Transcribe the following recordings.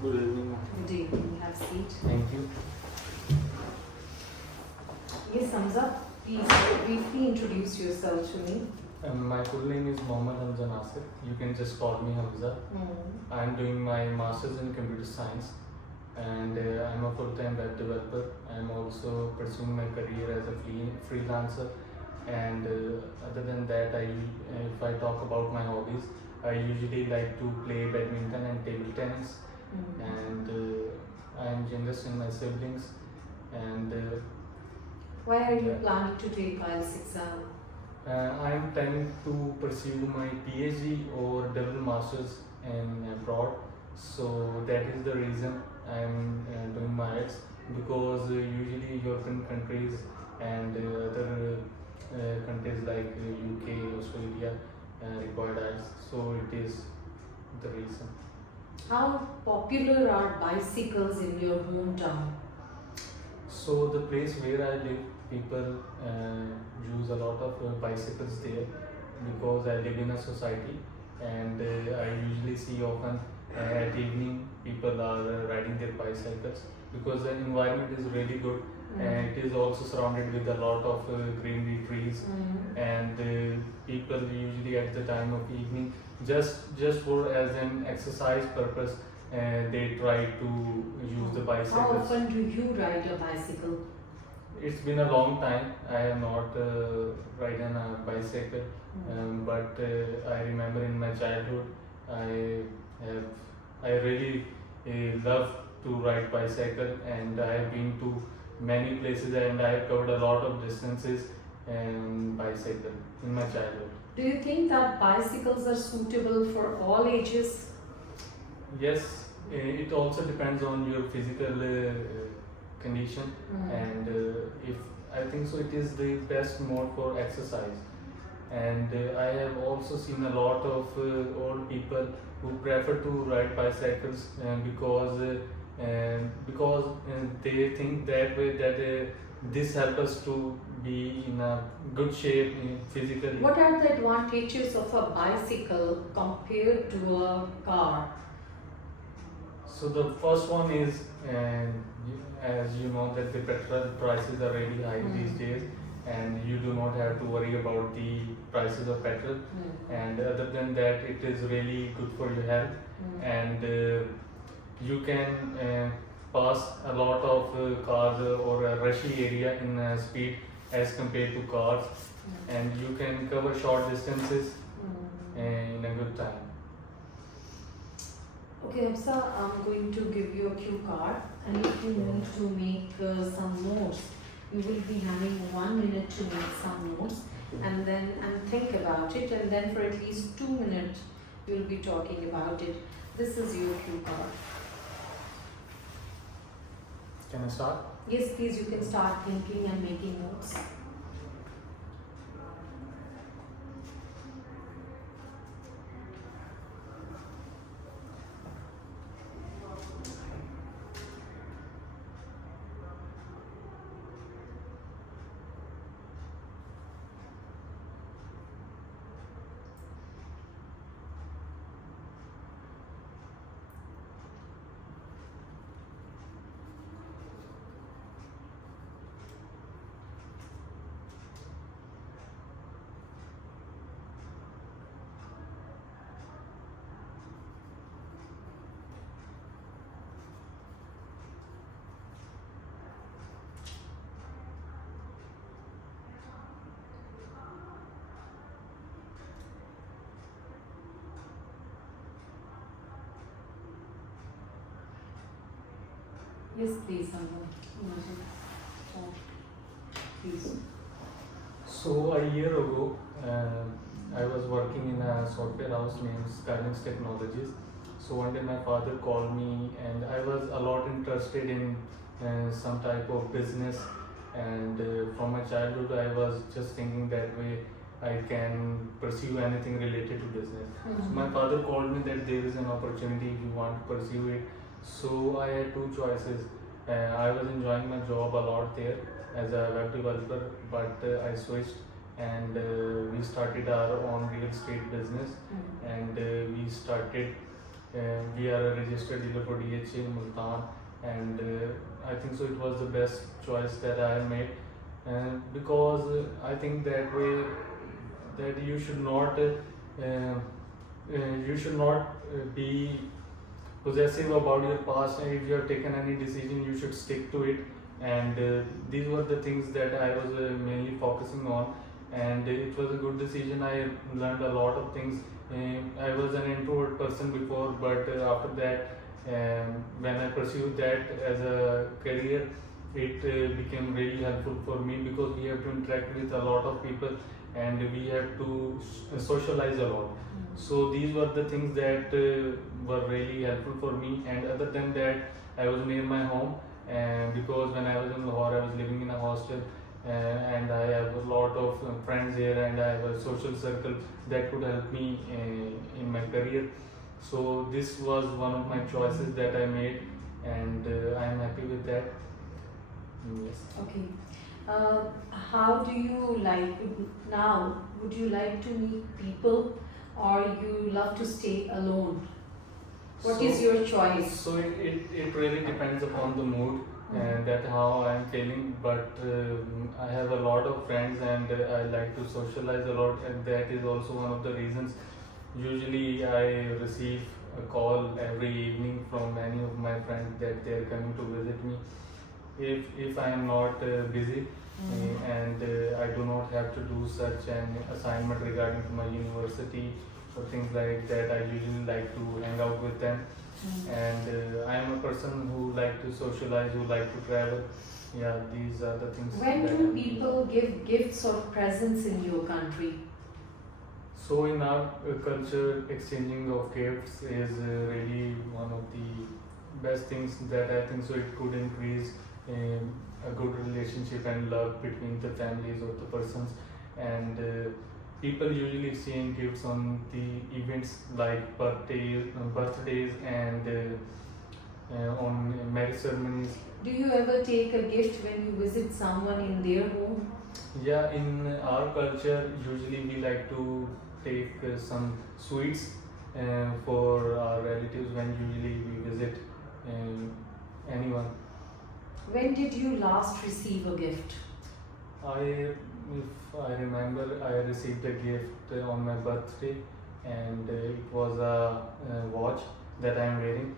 Good evening. Good evening. Have a seat. Thank you. Yes, Hamza, please briefly introduce yourself to me. My full name is Mohammed Hamza Nasir. You can just call me Hamza. I am doing my master's in computer science and I am a full-time web developer. I am also pursuing my career as a freelancer. And other than that, if I talk about my hobbies, I usually like to play badminton and table tennis. And I am youngest in my siblings. And Why are you planning to take IELTS exam? I am planning to pursue my PhD or double masters in abroad. So that is the reason I am doing my IELTS, because usually European countries and other countries like UK, Australia require IELTS. So it is the reason. How popular are bicycles in your hometown? So the place where I live, people use a lot of bicycles there, because I live in a society and I usually see often at evening people are riding their bicycles, because the environment is really good and it is also surrounded with a lot of greenery trees. And people usually at the time of evening, just for as an exercise purpose, they try to use the How bicycles. often do you ride a bicycle? It's been a long time. I have not ridden a bicycle, but I remember in my childhood, I really love to ride bicycle, and I have been to many places and I have covered a lot of distances in bicycle in my childhood. Do you think that bicycles are suitable for all ages? Yes, it also depends on your physical condition, and if I think so, it is the best mode for exercise. And I have also seen a lot of old people who prefer to ride bicycles because they think that way that this helps us to be in a good shape physically. What are the advantages of a bicycle compared to a car? So the first one is, as you know, that the petrol prices are really high these days, and you do not have to worry about the prices of petrol. And other than that, it is really good for your health, and you can pass a lot of cars or a rushy area in speed as compared to cars, and you can cover short distances in a good time. Okay, Hamza, I'm going to give you a cue card, and if you need to make some notes, you will be having 1 minute to make some notes, and then think about it, and then for at least 2 minutes you will be talking about it. This is your cue card. Can I start? Yes, please, you can start thinking and making notes. Yes, please, Hamza. Please. So a year ago, I was working in a software house named Skylines Technologies. So one day my father called me, and I was a lot interested in some type of business. And from my childhood, I was just thinking that way I can pursue anything related to business. So my father called me that there is an opportunity if you want to pursue it. So I had two choices. I was enjoying my job a lot there as a web developer, but I switched and we started our own real estate business, and we started We are a registered dealer for DHA in Multan, and I think so it was the best choice that I made, because I think that way that you should not be possessive about your past, and if you have taken any decision you should stick to it. And these were the things that I was mainly focusing on, and it was a good decision. I learned a lot of things. I was an introvert person before, but after that, when I pursued that as a career, it became really helpful for me, because we have to interact with a lot of people and we have to socialize a lot. So these were the things that were really helpful for me. And other than that, I was near my home, and because when I was in Lahore, I was living in a hostel, and I have a lot of friends here, and I have a social circle that could help me in my career. So this was one of my choices that I made, and I am happy with that. Yes. Okay. How do you like now? Would you like to meet people, or you love to stay alone? What is your choice? So it really depends upon the mood and that how I'm feeling. But I have a lot of friends, and I like to socialize a lot, and that is also one of the reasons. Usually I receive a call every evening from many of my friends that they are coming to visit me. If I am not busy, and I do not have to do such an assignment regarding to my university or things like that, I usually like to hang out with them. And I am a person who like to socialize, who like to travel. Yeah, these are the things. When that do I'm doing. people give gifts or presents in your country? So in our culture, exchanging of gifts is really one of the best things that I think so. It could increase a good relationship and love between the families of the persons, and people usually exchange gifts on the events like birthdays and on marriage ceremonies. Do you ever take a gift when you visit someone in their home? Yeah, in our culture, usually we like to take some sweets for our relatives when usually we visit anyone. When did you last receive a gift? If I remember, I received a gift on my birthday, and it was a watch that I am wearing,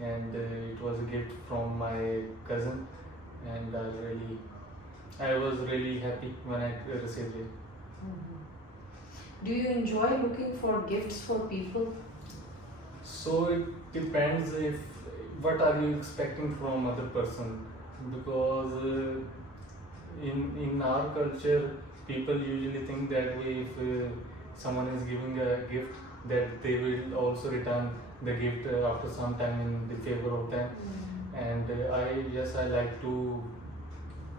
and it was a gift from my cousin, and I was really happy when I received it. Do you enjoy looking for gifts for people? So it depends if what are you expecting from other person, because in our culture people usually think that way. If someone is giving a gift, that they will also return the gift after some time in the favor of them. And I like to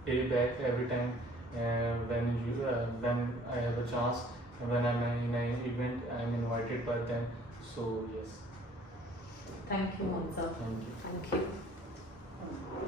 pay back every time when I have a chance. When I'm in an event, I'm invited by them. So yes. Thank you, Hamza. Thank you. Thank you.